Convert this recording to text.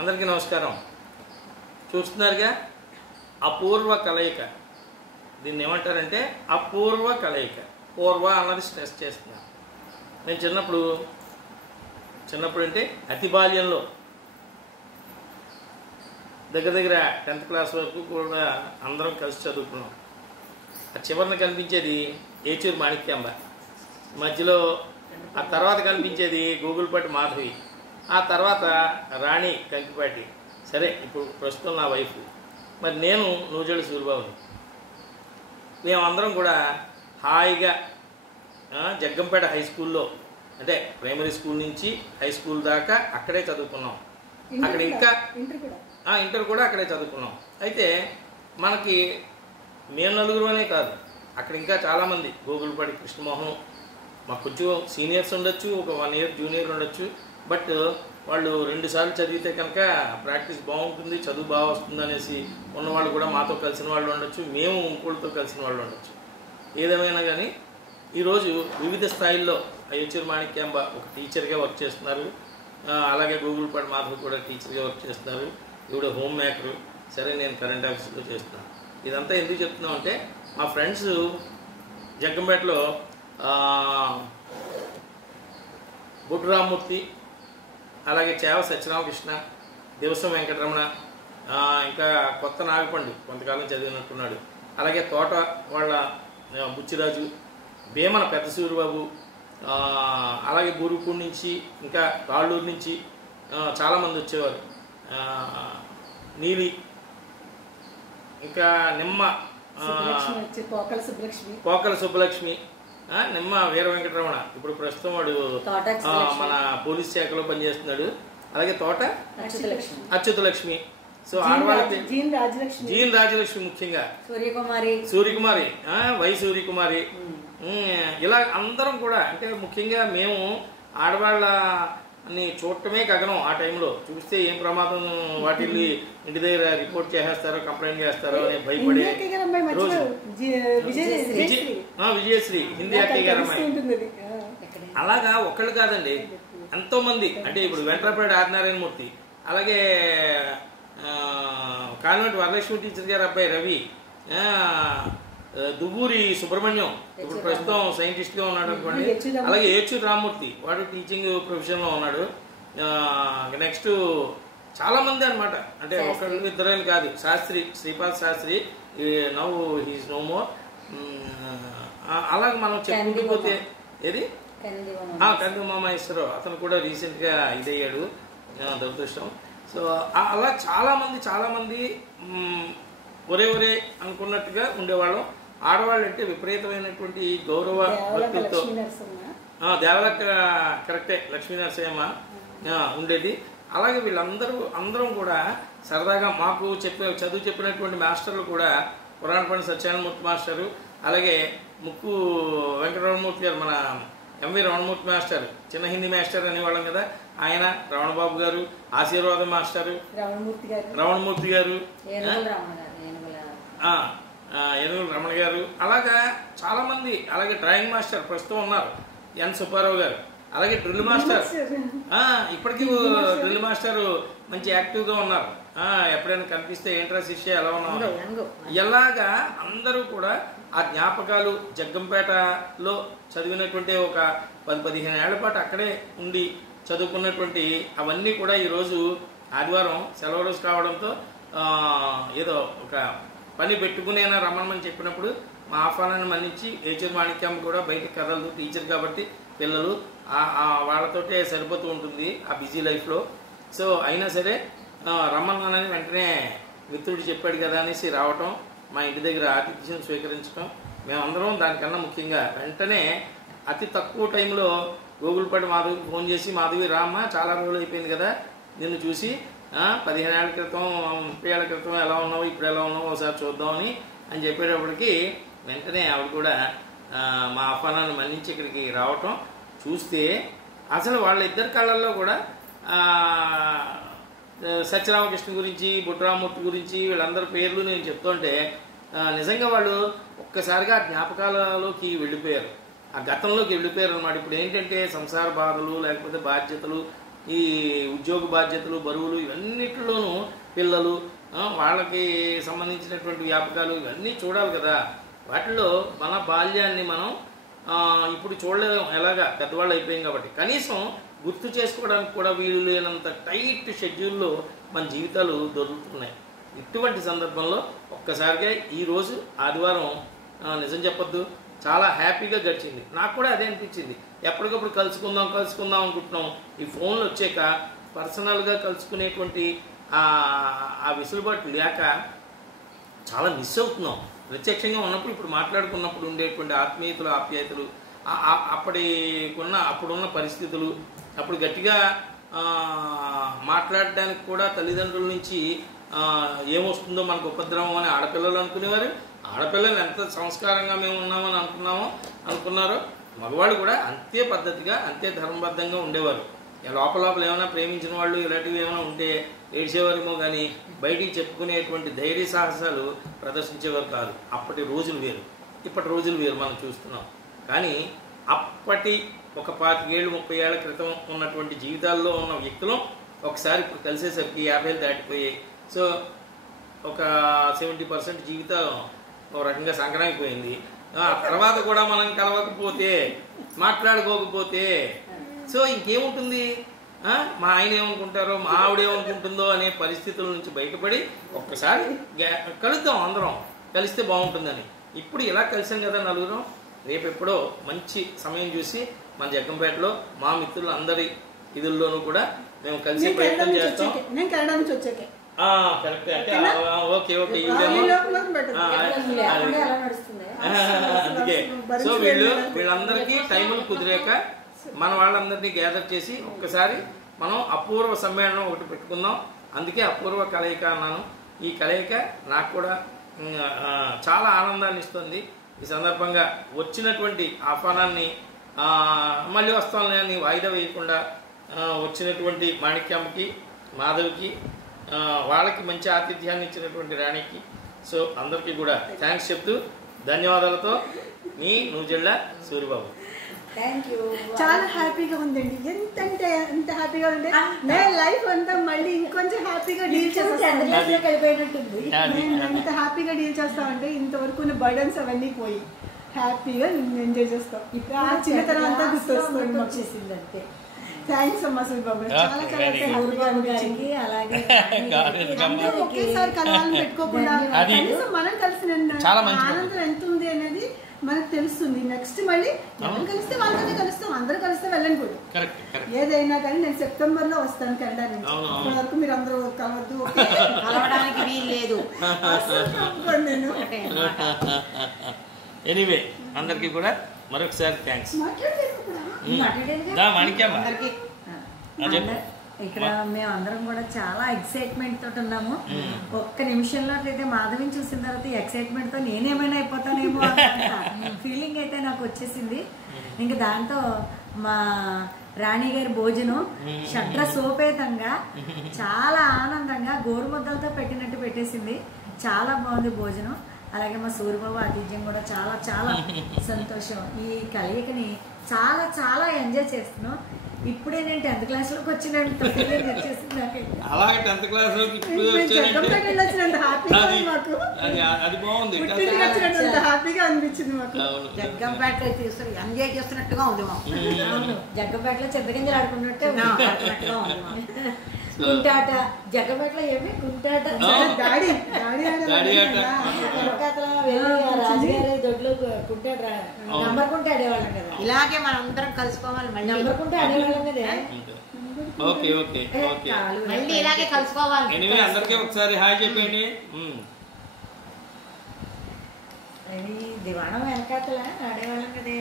అందరికీ నమస్కారం. చూస్తున్నారుగా అపూర్వ కలయిక. దీన్ని ఏమంటారంటే అపూర్వ కలయిక. పూర్వ అన్నది స్ట్రెస్ చేస్తున్నాను. నేను చిన్నప్పుడు అంటే అతి బాల్యంలో దగ్గర 10th క్లాస్ వరకు కూడా అందరం కలిసి చదువుకున్నాం. ఆ చివరిన కనిపించేది ఏచూరు మాణిక్యాంబ, మధ్యలో ఆ తర్వాత కనిపించేది గూగుల్పాటి మాధవి, ఆ తర్వాత రాణి కంకిపాటి. సరే, ఇప్పుడు ప్రస్తుతం నా వైఫ్. మరి నేను నూజెళ్ళ సూరిబాబుని. మేమందరం కూడా హాయిగా జగ్గంపేట హై స్కూల్లో, అంటే ప్రైమరీ స్కూల్ నుంచి హై స్కూల్ దాకా అక్కడే చదువుకున్నాం. అక్కడ ఇంకా ఇంటర్ కూడా అక్కడే చదువుకున్నాం. అయితే మనకి మేము నలుగురు అనే కాదు, అక్కడ ఇంకా చాలామంది, గూగుల్పాటి కృష్ణమోహన్, మాకు కొంచెం సీనియర్స్ ఉండొచ్చు, ఒక 1 year జూనియర్ ఉండొచ్చు. బట్ వాళ్ళు 2 సార్లు చదివితే కనుక ప్రాక్టీస్ బాగుంటుంది, చదువు బాగా వస్తుంది అనేసి ఉన్నవాళ్ళు కూడా మాతో కలిసిన వాళ్ళు ఉండొచ్చు, మేము ఇంకోళ్ళతో కలిసిన వాళ్ళు ఉండొచ్చు. ఏదేమైనా కానీ ఈరోజు వివిధ స్థాయిల్లో ఏచూరు మాణిక్యాంబ ఒక టీచర్గా వర్క్ చేస్తున్నారు. అలాగే గూగుల్పాటి మాధవ్ కూడా టీచర్గా వర్క్ చేస్తున్నారు. ఈవిడ హోమ్ మేకరు. సరే, నేను కరెంట్ ఆఫీస్లో చేస్తున్నాను. ఇదంతా ఎందుకు చెప్తున్నాం అంటే, మా ఫ్రెండ్స్ జగ్గంపేటలో బొడ్డు రామ్మూర్తి, అలాగే చేవ సత్యరామకృష్ణ, దివసం వెంకటరమణ, ఇంకా కొత్త నాగపండు కొంతకాలం చదివినట్టున్నాడు, అలాగే తోట వాళ్ళ బుచ్చిరాజు, భీమన పెద్ద సూరిబాబు, అలాగే బూరుపూడి నుంచి, ఇంకా తాళ్ళూరు నుంచి చాలామంది వచ్చేవారు. నీలి, ఇంకా నిమ్మ పోకల సుబ్బలక్ష్మి, నిమ్మ వీర వెంకటరమణ, ఇప్పుడు ప్రస్తుతం వాడు మన పోలీస్ శాఖలో పనిచేస్తున్నాడు. అలాగే తోట అచ్యుతలక్ష్మి. సో ఆడవాళ్ళకి జీన్ రాజలక్ష్మి, ముఖ్యంగా సూర్యకుమారి, వై సూర్యకుమారి, ఇలా అందరం కూడా, అంటే ముఖ్యంగా మేము ఆడవాళ్ళని చూడటమే గగనం. ఆ టైంలో చూస్తే ఏం ప్రమాదం, వాటిల్ని ఇంటి దగ్గర రిపోర్ట్ చేసేస్తారో, కంప్లైంట్ చేస్తారో అని భయపడే రోజు. విజయశ్రీ, హిందీ అక్కయ్య గారు అమ్మాయి. అలాగా ఒకళ్ళు కాదండి, ఎంతో మంది. అంటే ఇప్పుడు వెంట్రపాటి ఆదినారాయణమూర్తి, అలాగే కాన్వెంట్ వరలక్ష్మి టీచర్ గారు అబ్బాయి రవి, దువ్వూరి సుబ్రహ్మణ్యం, ఇప్పుడు ప్రస్తుతం సైంటిస్ట్గా ఉన్నాడు అనుకోండి. అలాగే ఏచూరు రామ్మూర్తి, వాడు టీచింగ్ ప్రొఫెషన్లో ఉన్నాడు. నెక్స్ట్ చాలామంది అనమాట, అంటే ఒకళ్ళు ఇద్దరని కాదు. Shastri, Shripad Shastri, now he's no more. అలాగే మనం చెప్పుకుంటూ ఏది కంది మామేశ్వరరావు, అతను కూడా రీసెంట్గా ఇదయ్యాడు, దురదృష్టం. సో అలా చాలామంది ఒరే అనుకున్నట్టుగా ఉండేవాళ్ళం. ఆడవాళ్ళు అంటే విపరీతమైనటువంటి గౌరవ భక్తులతో, దేవలక్క కరెక్టే, లక్ష్మీ నరసింహ ఉండేది. అలాగే అందరం కూడా సరదాగా మాకు చదువు చెప్పినటువంటి మాస్టర్లు కూడా పురాణపండి సత్యనారాయణమూర్తి మాస్టరు, అలాగే ముక్కు వెంకటరమణమూర్తి గారు, మన ఎంవి రమణమూర్తి మాస్టర్, చిన్న హిందీ మాస్టర్ అనేవాళ్ళం కదా, ఆయన, రమణబాబు గారు, ఆశీర్వాదం మాస్టరు రమణమూర్తి గారు, ఏనుగుల రమణ గారు, అలాగా చాలామంది. అలాగే డ్రాయింగ్ మాస్టర్ ప్రస్తుతం ఉన్నారు, ఎన్ సుబ్బారావు గారు. అలాగే డ్రిల్ మాస్టర్, ఇప్పటికీ డ్రిల్ మాస్టర్ మంచి యాక్టివ్గా ఉన్నారు. ఎప్పుడైనా కనిపిస్తే ఏంట్రా శిష్య ఎలా ఉన్నావు, ఎలాగా అందరూ కూడా ఆ జ్ఞాపకాలు, జగ్గంపేటలో చదివినటువంటి ఒక 10-15 ఏళ్ల పాటు అక్కడే ఉండి చదువుకున్నటువంటి అవన్నీ కూడా ఈరోజు ఆదివారం సెలవు రోజు కావడంతో ఏదో ఒక పని పెట్టుకునేనా రమ్మని చెప్పినప్పుడు మా ఆహ్వానాన్ని మన్నించి ఏచూరు మాణిక్యాంబ కూడా బయటికి కదలదు, టీచర్ కాబట్టి పిల్లలు వాళ్ళతోటే సరిపోతూ ఉంటుంది ఆ బిజీ లైఫ్లో. సో అయినా సరే రమ్మన్నానని వెంటనే మిత్రుడు చెప్పాడు కదా అనేసి రావటం, మా ఇంటి దగ్గర ఆతిథ్యం స్వీకరించడం. మేమందరం దానికన్నా ముఖ్యంగా వెంటనే అతి తక్కువ టైంలో గూగుల్పాటి మాధవికి ఫోన్ చేసి, మాధవి రామ్మ, చాలా రోజులు అయిపోయింది కదా నిన్ను చూసి, 15 ఏళ్ల క్రితం 30 ఏళ్ల క్రితం ఎలా ఉన్నావు, ఇప్పుడు ఎలా ఉన్నావు ఒకసారి చూద్దామని అని చెప్పేటప్పటికి వెంటనే ఆవిడ కూడా మా ఆహ్వానాన్ని మన్నించి ఇక్కడికి రావటం చూస్తే అసలు వాళ్ళిద్దరి కళ్ళల్లో కూడా సత్యరామకృష్ణ గురించి, బుట్రామూర్తి గురించి, వీళ్ళందరి పేర్లు నేను చెప్తుంటే నిజంగా వాళ్ళు ఒక్కసారిగా జ్ఞాపకాలలోకి వెళ్ళిపోయారు, ఆ గతంలోకి వెళ్ళిపోయారు అన్నమాట. ఇప్పుడు ఏంటంటే సంసార బాధలు, లేకపోతే బాధ్యతలు, ఈ ఉద్యోగ బాధ్యతలు, బరువులు ఇవన్నిటిలోనూ పిల్లలు, వాళ్ళకి సంబంధించినటువంటి వ్యాపకాలు ఇవన్నీ చూడాలి కదా. వాటిలో మన బాల్యాన్ని మనం ఇప్పుడు చూడలేము, ఎలాగా పెద్దవాళ్ళు అయిపోయాం కాబట్టి. కనీసం గుర్తు చేసుకోవడానికి కూడా వీలు లేనంత టైట్ షెడ్యూల్లో మన జీవితాలు దొరుకుతున్నాయి. ఇటువంటి సందర్భంలో ఒక్కసారిగా ఈరోజు ఆదివారం నిజం చెప్పొద్దు చాలా హ్యాపీగా గడిచింది. నాకు కూడా అదే అనిపించింది. ఎప్పటికప్పుడు కలుసుకుందాం అనుకుంటున్నాం. ఈ ఫోన్లు వచ్చాక పర్సనల్గా కలుసుకునేటువంటి ఆ వెసులుబాటు లేక చాలా మిస్ అవుతున్నాం. ప్రత్యక్షంగా ఉన్నప్పుడు, ఇప్పుడు మాట్లాడుకున్నప్పుడు ఉండేటువంటి ఆప్యాయతలు, అప్పుడున్న పరిస్థితులు, అప్పుడు గట్టిగా మాట్లాడడానికి కూడా తల్లిదండ్రుల నుంచి ఏమొస్తుందో మనకు ఉపద్రవం అని ఆడపిల్లలు అనుకునేవారు. ఆడపిల్లలు ఎంత సంస్కారంగా మేము ఉన్నామని అనుకున్నారో మగవాళ్ళు కూడా అంతే పద్ధతిగా, అంతే ధర్మబద్ధంగా ఉండేవారు. లోపల ఏమైనా ప్రేమించిన వాళ్ళు ఇలాంటివి ఏమైనా ఉంటే ఏడ్చేవారేమో కానీ బయటికి చెప్పుకునేటువంటి ధైర్య సాహసాలు ప్రదర్శించేవారు కాదు. అప్పటి రోజులు వేరు, ఇప్పటి రోజులు వేరు మనం చూస్తున్నాం. కానీ అప్పటి ఒక 25 ఏళ్ళు 30 ఏళ్ల క్రితం ఉన్నటువంటి జీవితాల్లో ఉన్న వ్యక్తులు ఒకసారి ఇప్పుడు కలిసేసరికి 50 దాటిపోయాయి. సో ఒక 70% జీవితం ఒక రకంగా సంక్రాంతిపోయింది. ఆ తర్వాత కూడా మనం కలవకపోతే, మాట్లాడుకోకపోతే సో ఇంకేముంటుంది? మా ఆయన ఏమనుకుంటారో, మా ఆవిడ ఏమనుకుంటుందో అనే పరిస్థితుల నుంచి బయటపడి ఒక్కసారి కలుద్దాం, అందరం కలిస్తే బాగుంటుందని. ఇప్పుడు ఇలా కలిసాం కదా నలుగురం. రేపు ఎప్పుడో మంచి సమయం చూసి మన జగ్గంపేటలో మా మిత్రులు అందరి ఇదుల్లోనూ కూడా మేము కలిసి ప్రయత్నం చేస్తాం. కరెక్ట్. అంటే ఓకే అందుకే సో వీళ్ళందరికీ టైములు కుదిరాక మన వాళ్ళందరినీ గ్యాదర్ చేసి ఒక్కసారి మనం అపూర్వ సమ్మేళనం ఒకటి పెట్టుకుందాం. అందుకే అపూర్వ కలయిక అన్నాను. ఈ కలయిక నాకు కూడా చాలా ఆనందాన్ని ఇస్తుంది. ఈ సందర్భంగా వచ్చినటువంటి ఆహ్వానాన్ని మళ్ళీ వస్తాంలే అని వాయిదా వేయకుండా వచ్చినటువంటి మాణిక్యమ్మకి, మాధవికి, వాళ్ళకి మంచి ఆతిథ్యాన్ని ఇచ్చినటువంటి రాణికి, సో అందరికీ కూడా థ్యాంక్స్ చెప్తూ ధన్యవాదాలతో మీ నూజెళ్ళ సూరిబాబు. చాలా హ్యాపీగా ఉందండి. ఎంత హ్యాపీగా ఉంది. నేను లైఫ్ అంతా మళ్ళీ ఇంకొంచెం హ్యాపీగా డీల్ చేస్తాను. ఎంత హ్యాపీగా డీల్ చేస్తామంటే ఇంతవరకు బర్డన్స్ అవన్నీ పోయి హ్యాపీగా ఎంజాయ్ చేస్తాం. ఇప్పుడు ఆ చిన్నతనం అంతా గుర్తొస్తుంది వచ్చేసింది అంతే. థ్యాంక్స్ అమ్మా సూరిబాబు. చాలా ఒకేసారి కలవాలని పెట్టుకోకుండా కనీసం మనం కలిసిన ఆనందం ఎంత ఉంది అనేది మనకు తెలుస్తుంది. నెక్స్ట్ మళ్ళీ ఎవరు కలిస్తే వాళ్ళతోనే కలుస్తాం. అందరూ కలిస్తే వెళ్ళండి కూడా ఏదైనా కానీ. నేను సెప్టెంబర్ లో వస్తాను కెనడా నుంచి. ఇప్పటి వరకు మీరు అందరూ కలవద్దు, కలవడానికి వీలు లేదు. నేను ఎనీవే అందరికి కూడా మరొకసారి థ్యాంక్స్. ఇక్కడ మేము అందరం కూడా చాలా ఎక్సైట్మెంట్ తోటి ఉన్నాము. ఒక్క నిమిషంలో అయితే మాధవిని చూసిన తర్వాత ఎక్సైట్మెంట్ తో నేనేమైనా అయిపోతానేమో ఫీలింగ్ అయితే నాకు వచ్చేసింది. ఇంకా దాంతో మా రాణి గారి భోజనం షడ్ర సోపేతంగా చాలా ఆనందంగా గోరుముద్దలతో పెట్టినట్టు పెట్టేసింది. చాలా బాగుంది భోజనం. అలాగే మా సూరిబాబు ఆతిథ్యం కూడా చాలా చాలా సంతోషం. ఈ కలయికని చాలా చాలా ఎంజాయ్ చేస్తున్నాం. ఇప్పుడే నేను 10th క్లాస్లోకి వచ్చినట్టు ఫీలింగ్ వచ్చేసింది నాకు. అలాగే 10th క్లాస్లోకి హ్యాపీగా అనిపించింది మాకు. జగ్గంపేటలో ఎంజాయ్ చేస్తున్నట్టుగా ఉంది మాకు. జగ్గంపేటలో చింతగింజలు ఆడుకున్నట్టే ఉంది. కుంటాట జగ్గంపేటలో ఏమి కుంటాట రాజుగారి దొడ్లో కుంటాట నంబర్ కుంటే ఆడేవాళ్ళం కదా. ఇలాగే మనం అందరం కలుసుకోవాలి. మళ్ళీ నంబర్ కుంటే ఆడేవాళ్ళం కదా. మళ్ళీ ఇలాగే కలుసుకోవాలి. అందరికీ ఒకసారి హాయ్ చెప్పండి. దివాణం వెనకాతల ఆడేవాళ్ళం కదా.